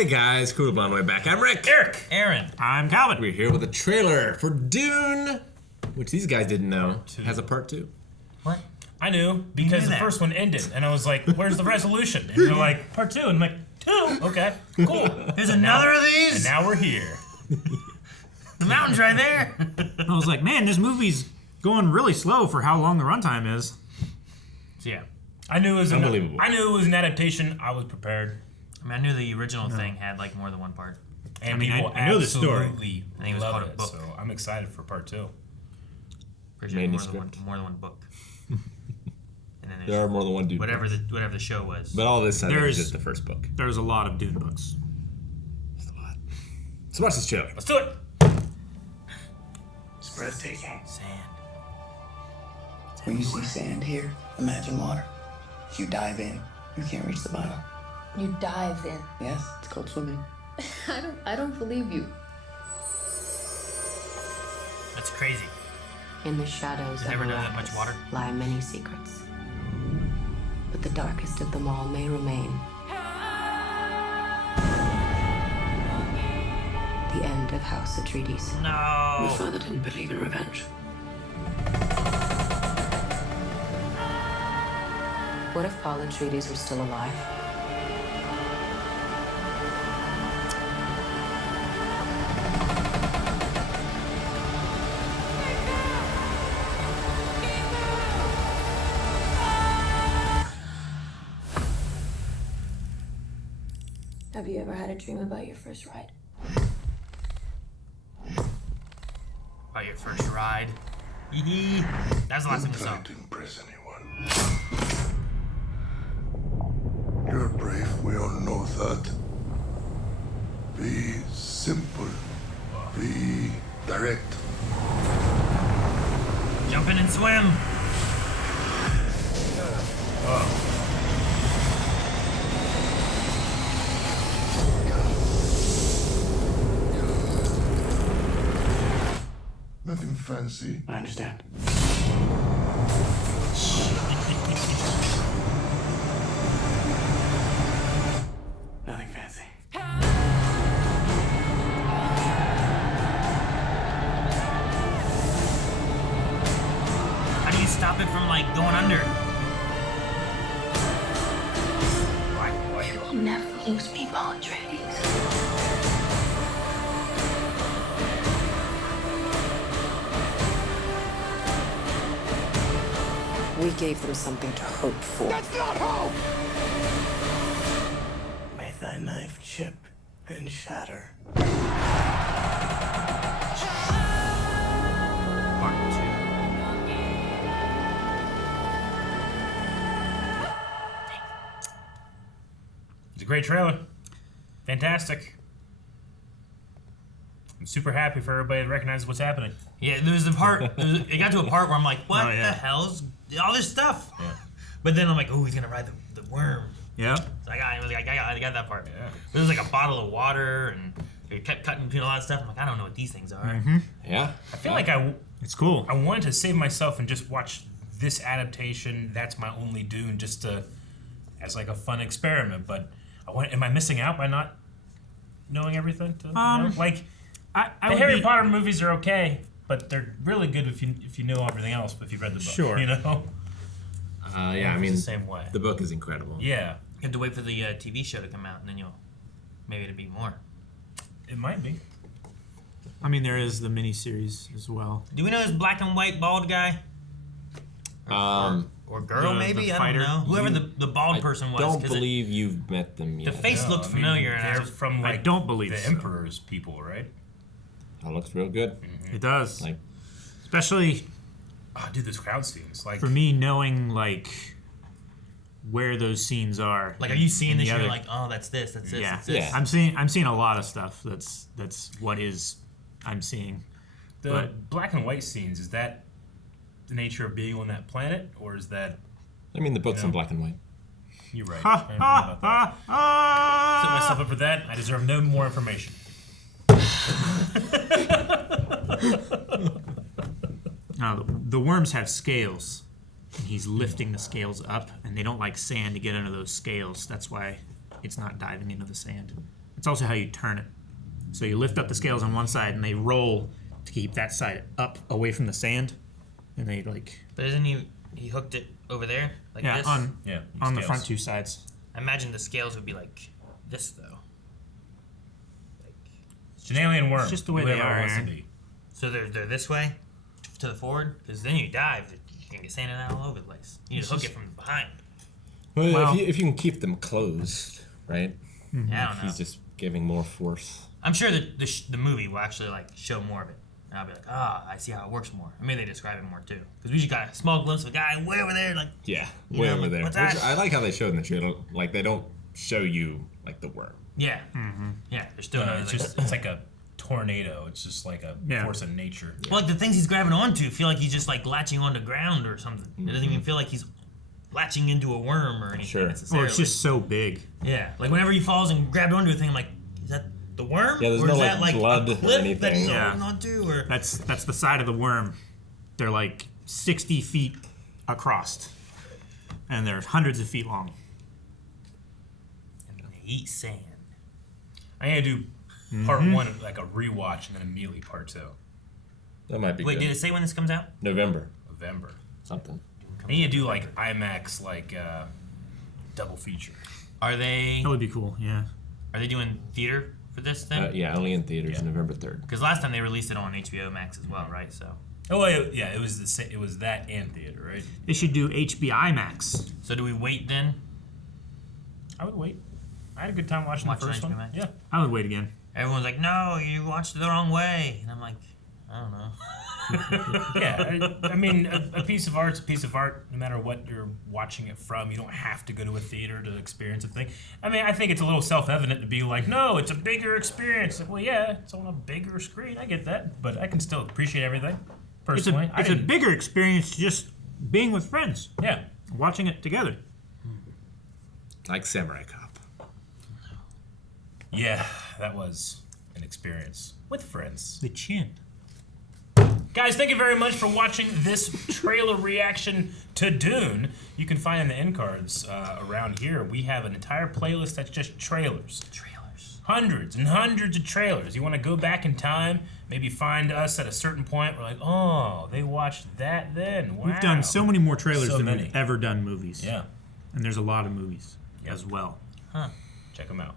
Hey guys, cool on my back. I'm Rick. Eric. Aaron. I'm Calvin. We're here with a trailer for Dune, which these guys didn't know has a part 2. What? I knew because the first one ended, and I was like, "Where's the resolution?" And you're like, "Part 2," and I'm like, "2? Okay, cool." There's another of these? And now we're here. The mountain's right there. I was like, man, this movie's going really slow for how long the runtime is. So yeah, I knew it was Unbelievable. I knew it was an adaptation. I was prepared. I mean, I knew the original thing had like more than one part. And I mean, people I know the story. absolutely I think it was love called a it, book. so I'm excited for part 2. Pretty sure more than Manuscript. more than one book. And then There are there's more than one Dune whatever books. the show was. But all this, I think, There is is- just the first book. There's a lot of Dune books. That's a lot. So watch this trailer. Let's do it. It's breathtaking. Sand. When you see sand here, imagine water. If you dive in, you can't reach the bottom. You dive in. Yes, it's called swimming. I don't believe you. That's crazy. In the shadows You of never know that much Arrakis water. lie many secrets. But the darkest of them all may remain. The end of House Atreides. Your No. father didn't believe in revenge. What if Paul Atreides were still alive? Have you ever had a dream about your first ride? About your first ride. Hee. That's the last thing we saw. To impress anyone. You're brave, we all know that. Be simple. Be direct. Jump in and swim. Nothing fancy. I understand. Nothing fancy. How do you stop it from like going under? You will never lose me, Paul Atreides. We gave them something to hope for. May thy knife chip and shatter. Part 2. It's a great trailer. Fantastic. I'm super happy for everybody that recognizes what's happening. Yeah, there was a part. It got to a part where I'm like, "What Oh, yeah. the hell's all this stuff?" Yeah. But then I'm like, "Oh, he's gonna ride the worm." Yeah. So I got that part. Yeah. There was like a bottle of water, and it kept cutting between a lot of stuff. I'm like, I don't know what these things are. Yeah. I feel like I It's cool. wanted to save myself and just watch this adaptation. That's my only Dune, just to as like a fun experiment. But am I missing out by not knowing everything? Like I the would Harry be, Potter movies are okay, but they're really good if you know everything else. But if you've read the book, Sure. you know. Yeah, I mean, the same way. the book is incredible. Yeah, You have to wait for the TV show to come out, and then maybe it'll be more. it might be. I mean, there is the miniseries as well. Do we know this black and white bald guy? Or girl, The maybe? I fighter. don't know. Whoever the bald person was. Don't 'cause believe you've met them the yet. face looked familiar, and I they're was from I like don't believe the so. Emperor's people, right? That looks real good. It does. Like, Especially Oh, dude, those crowd scenes, like for me, knowing like where those scenes are. like, are you seeing in this? the You're other- like, oh, that's this, that's this, Yeah. that's this. Yeah. I'm seeing a lot of stuff. That's what is I'm seeing. the but- black and white scenes. Is that the nature of being on that planet, or is that I mean, the book's You know? in black and white. you're right? I didn't think about that. Set myself up for that. I deserve no more information. No, the worms have scales, and he's lifting the scales up, and they don't like sand to get under those scales. That's why it's not diving into the sand. It's also how you turn it. So you lift up the scales on one side, and they roll to keep that side up away from the sand. And they like. But isn't he hooked it over there like this? on the scales. front two sides. I imagine the scales would be like this though. It's an alien worm. It's just the way whoever they are, it wants to Aaron. be. So they're this way to the forward, because then you dive, you can get sand all over the place. You need to hook it from behind. Well, if you can keep them closed, right? Yeah, I don't know. He's just giving more force. I'm sure that the movie will actually like show more of it. And I'll be like, I see how it works more. Or maybe they describe it more too. Because we just got a small glimpse of a guy way over there, like Yeah, You way know, over like, there. what's Which that? I like how they showed in the trailer. Like they don't show you like the worm. yeah, yeah. There's still no, It's like, just it's like a tornado. It's just like a force of nature. well, like the things he's grabbing onto feel like he's just like latching onto ground or something. It doesn't even feel like he's latching into a worm or anything Sure. necessarily. Or it's just so big. yeah. Like whenever he falls and grabbed onto a thing, I'm like, is that the worm? Yeah, there's or no, is like, that like blood a or cliff anything. that he's Yeah. holding onto? Or That's the side of the worm. They're like 60 feet across, and they're hundreds of feet long. and they eat sand. I'm gonna do part one of like a rewatch and then immediately part two. That might be Wait, good. did it say when this comes out? November November. something. I need to do like IMAX like double feature. Are they That would be cool. Yeah. doing theater for this thing? Yeah, only in theaters Yeah. November 3rd. Because last time they released it on HBO Max as well, right? So Oh yeah, it was the same. It was that and theater, right? They should do HBO Max. do we wait then? I would wait. I had a good time watching Watch the first HBO one. Max? Yeah. I would wait again. Everyone's like, no, you watched it the wrong way. And I'm like, I don't know. Yeah, I mean, a piece of art's a piece of art, no matter what you're watching it from. You don't have to go to a theater to experience a thing. I mean, I think it's a little self-evident to be like, no, it's a bigger experience. Well, yeah, it's on a bigger screen. I get that, but I can still appreciate everything. It's Personally, a bigger experience just being with friends, yeah. watching it together. Like Samurai Cop. Yeah, that was an experience with friends. The chin. Guys, thank you very much for watching this trailer reaction to Dune. You can find in the end cards around here. We have an entire playlist that's just trailers. Hundreds and hundreds of trailers. You want to go back in time, maybe find us at a certain point. We're like, oh, they watched that then. Wow. We've done so many more trailers So than many. we've ever done movies. Yeah, And there's a lot of movies as well. check them out.